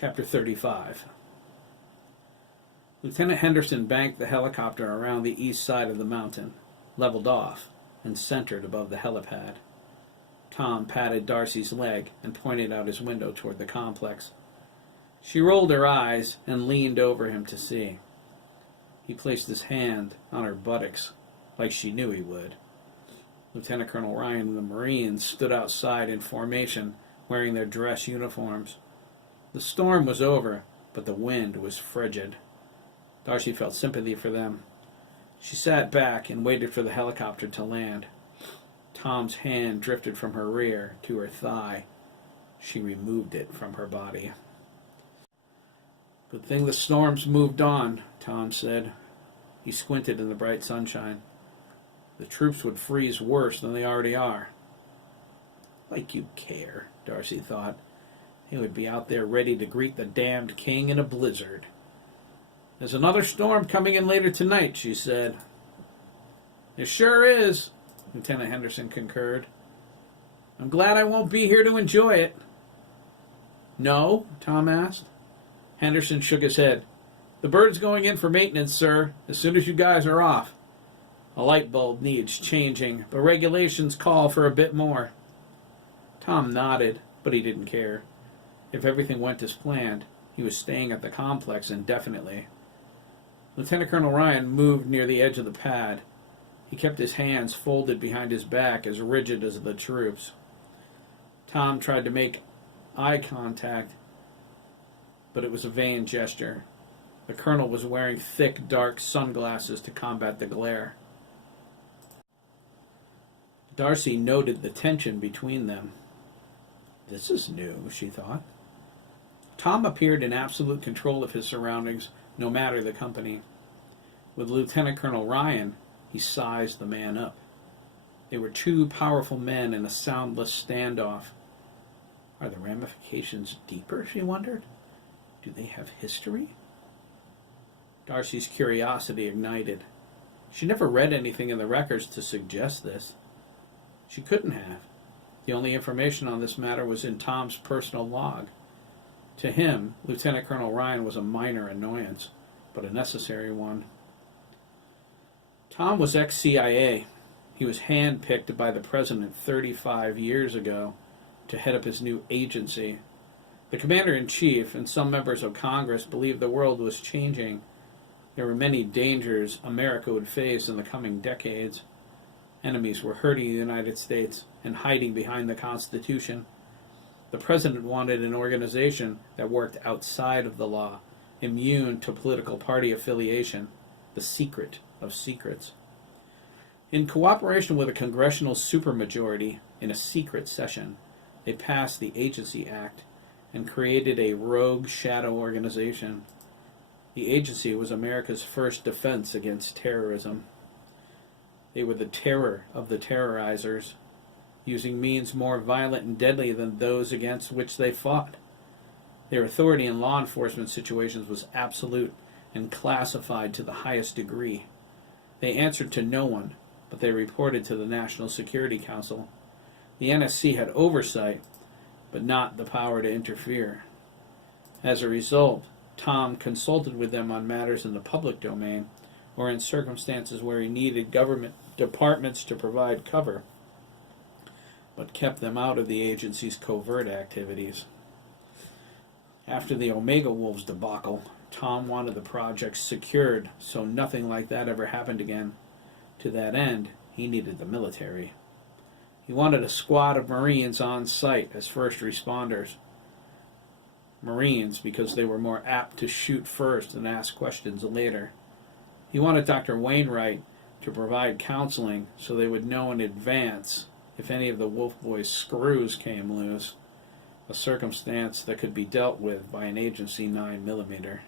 Chapter 35. Lieutenant Henderson banked the helicopter around the east side of the mountain, leveled off, and centered above the helipad. Tom patted Darcy's leg and pointed out his window toward the complex. She rolled her eyes and leaned over him to see. He placed his hand on her buttocks, like she knew he would. Lieutenant Colonel Ryan and the Marines stood outside in formation, wearing their dress uniforms. The storm was over, but the wind was frigid. Darcy felt sympathy for them. She sat back and waited for the helicopter to land. Tom's hand drifted from her rear to her thigh. She removed it from her body. "Good thing the storm's moved on," Tom said. He squinted in the bright sunshine. "The troops would freeze worse than they already are." Like you'd care, Darcy thought. He would be out there ready to greet the damned king in a blizzard. "There's another storm coming in later tonight," she said. "It sure is," Lieutenant Henderson concurred. "I'm glad I won't be here to enjoy it." "No?" Tom asked. Henderson shook his head. "The bird's going in for maintenance, sir, as soon as you guys are off. A light bulb needs changing, but regulations call for a bit more." Tom nodded, but he didn't care. If everything went as planned, he was staying at the complex indefinitely. Lieutenant Colonel Ryan moved near the edge of the pad. He kept his hands folded behind his back, as rigid as the troops. Tom tried to make eye contact, but it was a vain gesture. The colonel was wearing thick, dark sunglasses to combat the glare. Darcy noted the tension between them. This is new, she thought. Tom appeared in absolute control of his surroundings, no matter the company. With Lieutenant Colonel Ryan, he sized the man up. They were two powerful men in a soundless standoff. Are the ramifications deeper, she wondered? Do they have history? Darcy's curiosity ignited. She never read anything in the records to suggest this. She couldn't have. The only information on this matter was in Tom's personal log. To him, Lieutenant Colonel Ryan was a minor annoyance, but a necessary one. Tom was ex-CIA. He was handpicked by the president 35 years ago to head up his new agency. The commander-in-chief and some members of Congress believed the world was changing. There were many dangers America would face in the coming decades. Enemies were hurting the United States and hiding behind the Constitution. The president wanted an organization that worked outside of the law, immune to political party affiliation, the secret of secrets. In cooperation with a congressional supermajority in a secret session, they passed the Agency Act and created a rogue shadow organization. The agency was America's first defense against terrorism. They were the terror of the terrorizers, using means more violent and deadly than those against which they fought. Their authority in law enforcement situations was absolute and classified to the highest degree. They answered to no one, but they reported to the National Security Council. The NSC had oversight, but not the power to interfere. As a result, Tom consulted with them on matters in the public domain or in circumstances where he needed government departments to provide cover, but kept them out of the agency's covert activities. After the Omega Wolves debacle, Tom wanted the project secured so nothing like that ever happened again. To that end, he needed the military. He wanted a squad of Marines on site as first responders. Marines because they were more apt to shoot first and ask questions later. He wanted Dr. Wainwright to provide counseling so they would know in advance if any of the Wolf Boys' screws came loose, a circumstance that could be dealt with by an agency 9mm.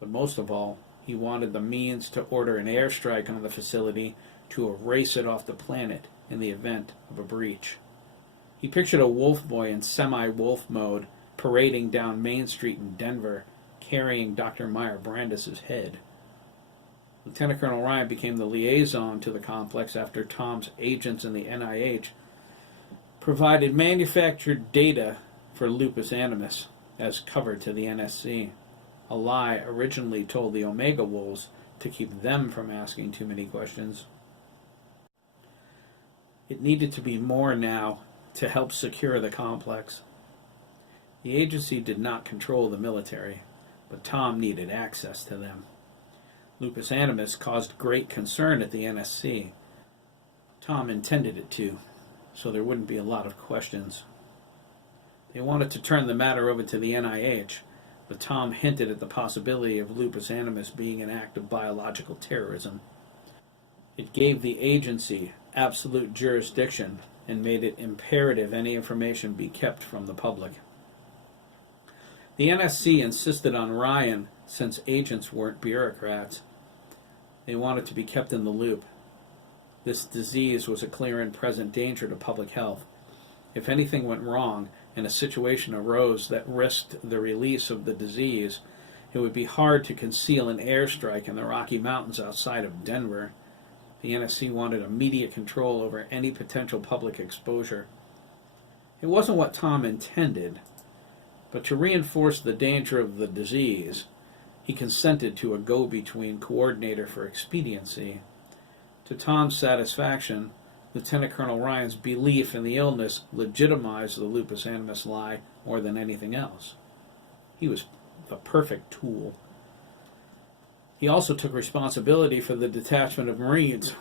But most of all, he wanted the means to order an airstrike on the facility to erase it off the planet in the event of a breach. He pictured a Wolf Boy in semi-wolf mode parading down Main Street in Denver, carrying Dr. Meyer Brandis' head. Lieutenant Colonel Ryan became the liaison to the complex after Tom's agents in the NIH provided manufactured data for lupus animus. as cover to the NSC, a lie originally told the Omega Wolves to keep them from asking too many questions. It needed to be more now to help secure the complex. The agency did not control the military, but Tom needed access to them. Lupus Animus caused great concern at the NSC. Tom intended it to, so there wouldn't be a lot of questions. They wanted to turn the matter over to the NIH, but Tom hinted at the possibility of Lupus Animus being an act of biological terrorism. It gave the agency absolute jurisdiction and made it imperative any information be kept from the public. The NSC insisted on Ryan since agents weren't bureaucrats. They wanted to be kept in the loop. This disease was a clear and present danger to public health. If anything went wrong and a situation arose that risked the release of the disease, it would be hard to conceal an airstrike in the Rocky Mountains outside of Denver. The NSC wanted immediate control over any potential public exposure. It wasn't what Tom intended, but to reinforce the danger of the disease, he consented to a go-between coordinator for expediency. To Tom's satisfaction, Lieutenant Colonel Ryan's belief in the illness legitimized the Lupus Animus lie more than anything else. He was the perfect tool. He also took responsibility for the detachment of Marines,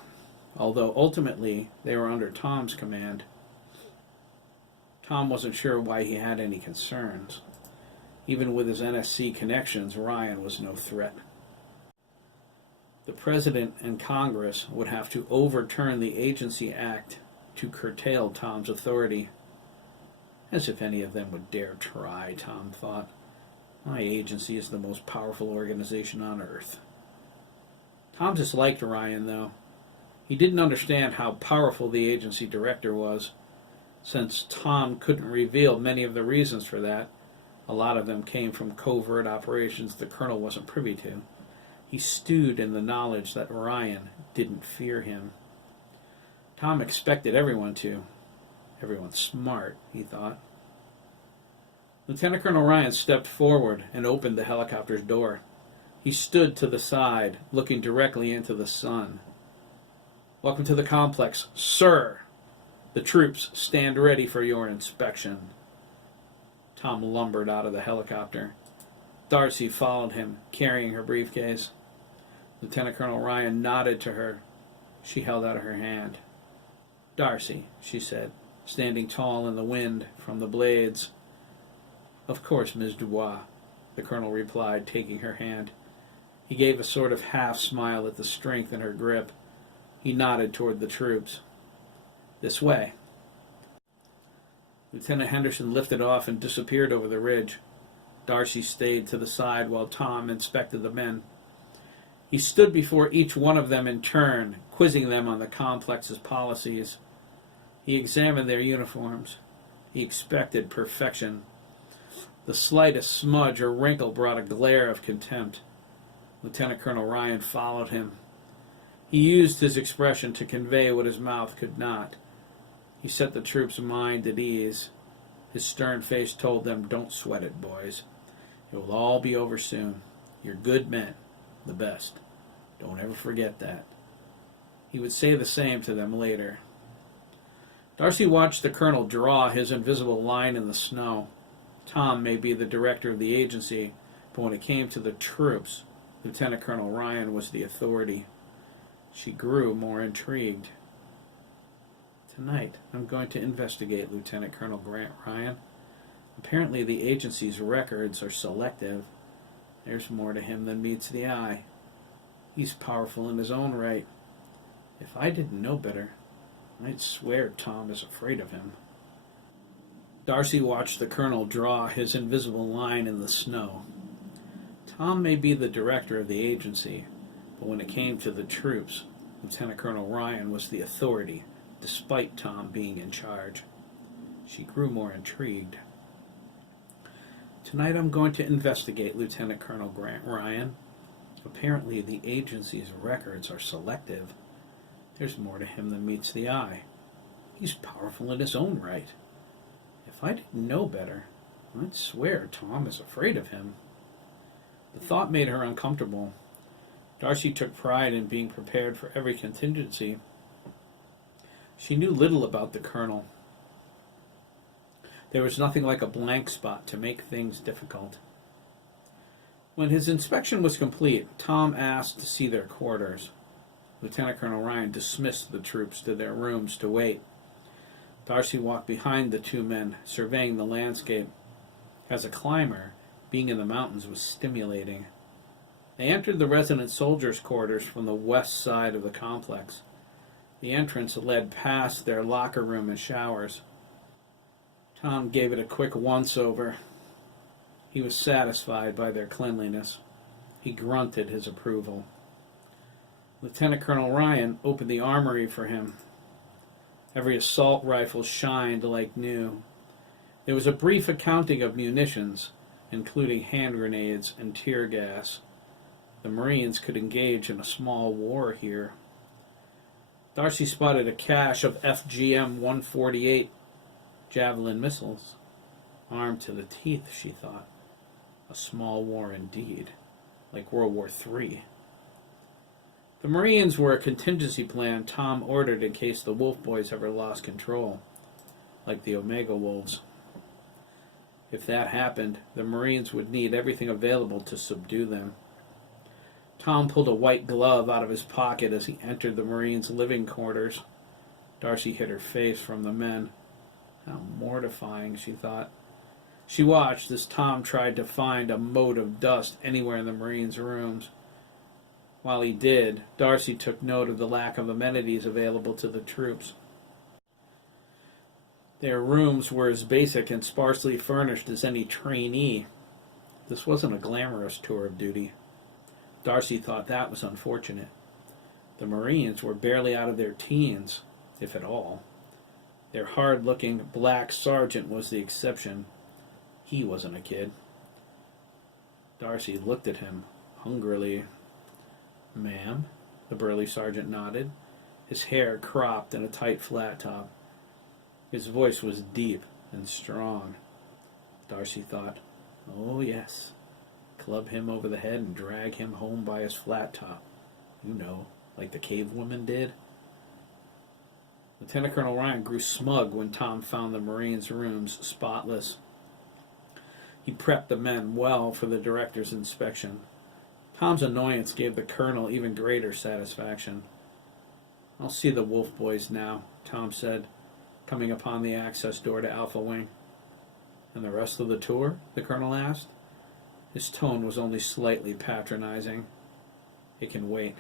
although ultimately they were under Tom's command. Tom wasn't sure why he had any concerns. Even with his NSC connections, Ryan was no threat. The President and Congress would have to overturn the Agency Act to curtail Tom's authority. As if any of them would dare try, Tom thought. My agency is the most powerful organization on Earth. Tom disliked Ryan, though. He didn't understand how powerful the agency director was. Since Tom couldn't reveal many of the reasons for that, a lot of them came from covert operations the colonel wasn't privy to. He stewed in the knowledge that Ryan didn't fear him. Tom expected everyone to. Everyone's smart, he thought. Lieutenant Colonel Ryan stepped forward and opened the helicopter's door. He stood to the side, looking directly into the sun. Welcome to the complex, sir. The troops stand ready for your inspection. Tom lumbered out of the helicopter. Darcy followed him, carrying her briefcase. Lieutenant Colonel Ryan nodded to her. She held out her hand. Darcy, she said, standing tall in the wind from the blades. Of course, Ms. Dubois, the colonel replied, taking her hand. He gave a sort of half-smile at the strength in her grip. He nodded toward the troops. This way. Lieutenant Henderson lifted off and disappeared over the ridge. Darcy stayed to the side while Tom inspected the men. He stood before each one of them in turn, quizzing them on the complex's policies. He examined their uniforms. He expected perfection. The slightest smudge or wrinkle brought a glare of contempt. Lieutenant Colonel Ryan followed him. He used his expression to convey what his mouth could not. He set the troops' mind at ease. His stern face told them, don't sweat it, boys. It will all be over soon. You're good men, the best. Don't ever forget that. He would say the same to them later. Darcy watched the colonel draw his invisible line in the snow. Tom may be the director of the agency, but when it came to the troops, Lieutenant Colonel Ryan was the authority. She grew more intrigued. Tonight, I'm going to investigate Lieutenant Colonel Grant Ryan. Apparently the agency's records are selective. There's more to him than meets the eye. He's powerful in his own right. If I didn't know better, I'd swear Tom is afraid of him. Darcy watched the colonel draw his invisible line in the snow. Tom may be the director of the agency, but when it came to the troops, Lieutenant Colonel Ryan was the authority, despite Tom being in charge. She grew more intrigued. Tonight I'm going to investigate Lieutenant Colonel Grant Ryan. Apparently the agency's records are selective. There's more to him than meets the eye. He's powerful in his own right. If I didn't know better, I'd swear Tom is afraid of him. The thought made her uncomfortable. Darcy took pride in being prepared for every contingency. She knew little about the colonel. There was nothing like a blank spot to make things difficult. When his inspection was complete, Tom asked to see their quarters. Lieutenant Colonel Ryan dismissed the troops to their rooms to wait. Darcy walked behind the two men, surveying the landscape. As a climber, being in the mountains was stimulating. They entered the resident soldiers' quarters from the west side of the complex. The entrance led past their locker room and showers. Tom gave it a quick once-over. He was satisfied by their cleanliness. He grunted his approval. Lieutenant Colonel Ryan opened the armory for him. Every assault rifle shined like new. There was a brief accounting of munitions, including hand grenades and tear gas. The Marines could engage in a small war here. Darcy spotted a cache of FGM-148 Javelin missiles. Armed to the teeth, she thought. A small war indeed, like World War III. The Marines were a contingency plan Tom ordered in case the Wolf Boys ever lost control, like the Omega Wolves. If that happened, the Marines would need everything available to subdue them. Tom pulled a white glove out of his pocket as he entered the Marines' living quarters. Darcy hid her face from the men. How mortifying, she thought. She watched as Tom tried to find a mote of dust anywhere in the Marines' rooms. While he did, Darcy took note of the lack of amenities available to the troops. Their rooms were as basic and sparsely furnished as any trainee. This wasn't a glamorous tour of duty. Darcy thought that was unfortunate. The Marines were barely out of their teens, if at all. Their hard-looking black sergeant was the exception. He wasn't a kid. Darcy looked at him hungrily. "Ma'am?" The burly sergeant nodded, his hair cropped in a tight flat top. His voice was deep and strong. Darcy thought, oh yes, club him over the head and drag him home by his flat top. You know, like the cave woman did. Lieutenant Colonel Ryan grew smug when Tom found the Marines' rooms spotless. He prepped the men well for the director's inspection. Tom's annoyance gave the colonel even greater satisfaction. "I'll see the Wolf Boys now," Tom said, coming upon the access door to Alpha Wing. "And the rest of the tour?" the colonel asked. His tone was only slightly patronizing. "It can wait."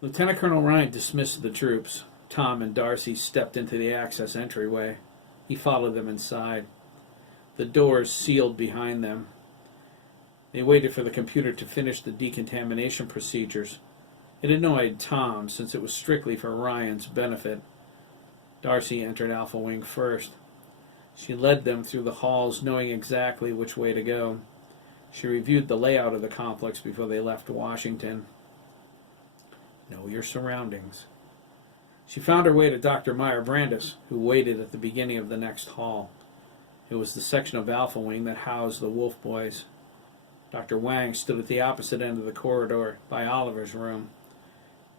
Lieutenant Colonel Ryan dismissed the troops. Tom and Darcy stepped into the access entryway. He followed them inside. The doors sealed behind them. They waited for the computer to finish the decontamination procedures. It annoyed Tom, since it was strictly for Ryan's benefit. Darcy entered Alpha Wing first. She led them through the halls, knowing exactly which way to go. She reviewed the layout of the complex before they left Washington. Know your surroundings. She found her way to Dr. Meyer Brandis, who waited at the beginning of the next hall. It was the section of Alpha Wing that housed the Wolf Boys. Dr. Wang stood at the opposite end of the corridor, by Oliver's room.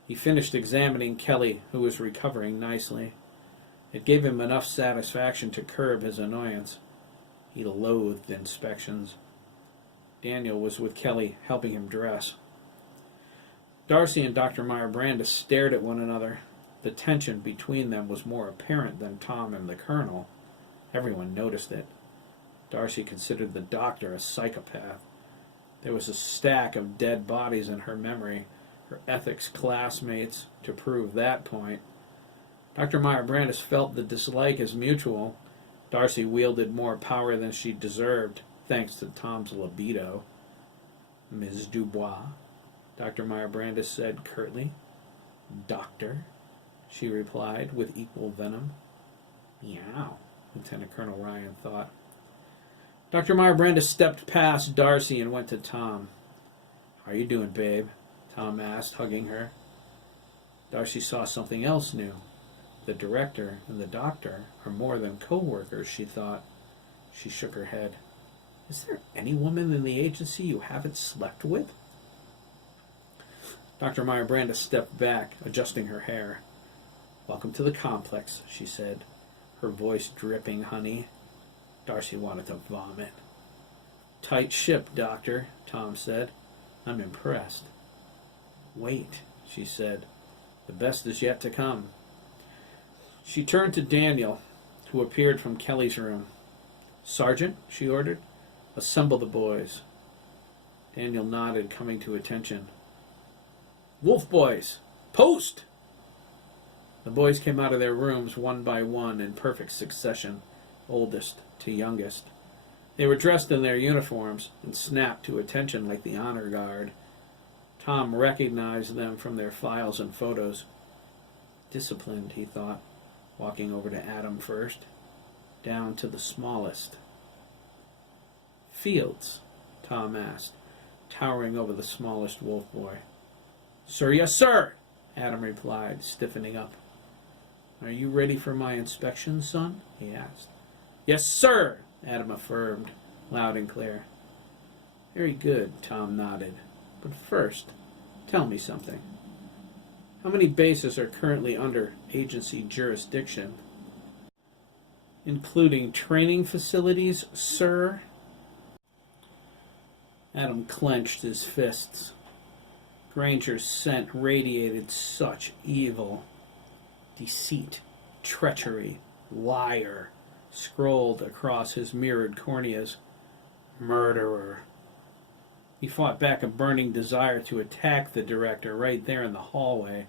He finished examining Kelly, who was recovering nicely. It gave him enough satisfaction to curb his annoyance. He loathed inspections. Daniel was with Kelly, helping him dress. Darcy and Dr. Meyer Brandis stared at one another. The tension between them was more apparent than Tom and the colonel. Everyone noticed it. Darcy considered the doctor a psychopath. There was a stack of dead bodies in her memory, her ethics classmates, to prove that point. Dr. Meyer Brandis felt the dislike as mutual. Darcy wielded more power than she deserved, thanks to Tom's libido. "Ms. Dubois," Dr. Meyer Brandis said curtly. "Doctor," she replied with equal venom. "Meow," Lieutenant Colonel Ryan thought. Dr. Meyer Brandis stepped past Darcy and went to Tom. "How you doing, babe?" Tom asked, hugging her. Darcy saw something else new. The director and the doctor are more than co-workers, she thought. She shook her head. Is there any woman in the agency you haven't slept with? Dr. Meyer-Brandis stepped back, adjusting her hair. Welcome to the complex, she said, her voice dripping honey. Darcy wanted to vomit. Tight ship, Doctor, Tom said. I'm impressed. Wait, she said. The best is yet to come. She turned to Daniel, who appeared from Kelly's room. Sergeant, she ordered, assemble the boys. Daniel nodded, coming to attention. Wolf boys, post! The boys came out of their rooms one by one in perfect succession, oldest to youngest. They were dressed in their uniforms and snapped to attention like the honor guard. Tom recognized them from their files and photos. Disciplined, he thought, walking over to Adam first, down to the smallest. Fields, Tom asked, towering over the smallest wolf boy. Sir, yes, sir, Adam replied, stiffening up. Are you ready for my inspection, son? He asked. Yes, sir, Adam affirmed, loud and clear. Very good, Tom nodded. But first, tell me something. How many bases are currently under agency jurisdiction? Including training facilities, sir? Adam clenched his fists. Granger's scent radiated such evil. Deceit, treachery, liar, scrolled across his mirrored corneas. Murderer. He fought back a burning desire to attack the director right there in the hallway.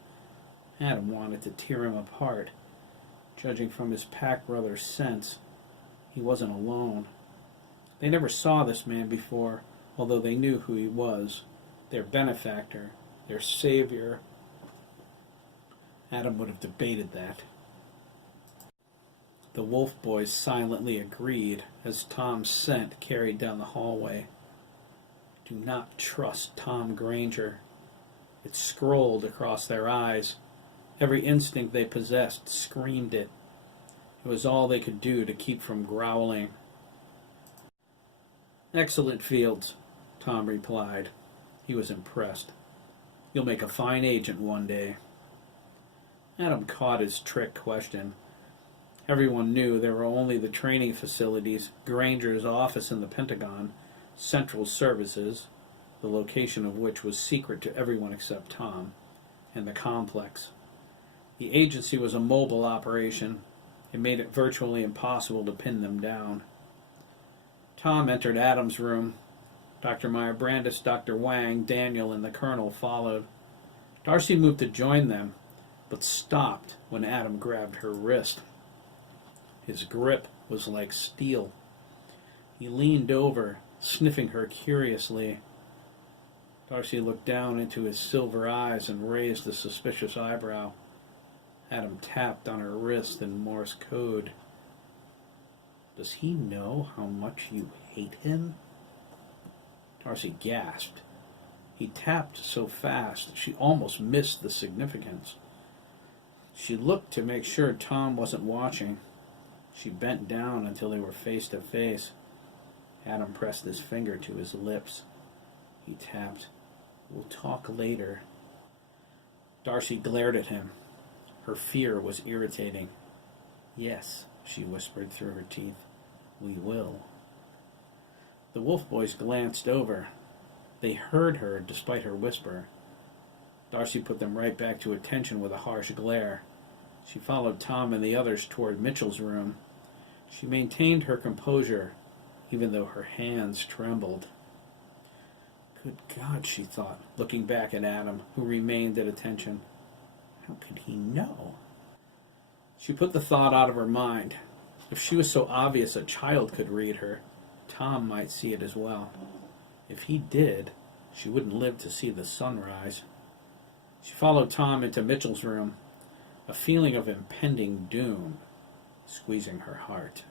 Adam wanted to tear him apart. Judging from his pack brother's sense, he wasn't alone. They never saw this man before, although they knew who he was. Their benefactor, their savior. Adam would have debated that. The wolf boys silently agreed as Tom's scent carried down the hallway. Do not trust Tom Granger. It scrolled across their eyes. Every instinct they possessed screamed it. It was all they could do to keep from growling. Excellent, Fields, Tom replied. He was impressed. You'll make a fine agent one day. Adam caught his trick question. Everyone knew there were only the training facilities, Granger's office in the Pentagon, Central Services, the location of which was secret to everyone except Tom, and the complex. The agency was a mobile operation. It made it virtually impossible to pin them down. Tom entered Adam's room. Dr. Meyer-Brandis, Dr. Wang, Daniel, and the Colonel followed. Darcy moved to join them, but stopped when Adam grabbed her wrist. His grip was like steel. He leaned over, sniffing her curiously. Darcy looked down into his silver eyes and raised a suspicious eyebrow. Adam tapped on her wrist in Morse code. Does he know how much you hate him? Darcy gasped. He tapped so fast she almost missed the significance. She looked to make sure Tom wasn't watching. She bent down until they were face to face. Adam pressed his finger to his lips. He tapped. We'll talk later. Darcy glared at him. Her fear was irritating. Yes, she whispered through her teeth. We will. The wolf boys glanced over. They heard her despite her whisper. Darcy put them right back to attention with a harsh glare. She followed Tom and the others toward Mitchell's room. She maintained her composure, even though her hands trembled. Good God, she thought, looking back at Adam, who remained at attention. How could he know? She put the thought out of her mind. If she was so obvious a child could read her, Tom might see it as well. If he did, she wouldn't live to see the sunrise. She followed Tom into Mitchell's room, a feeling of impending doom squeezing her heart.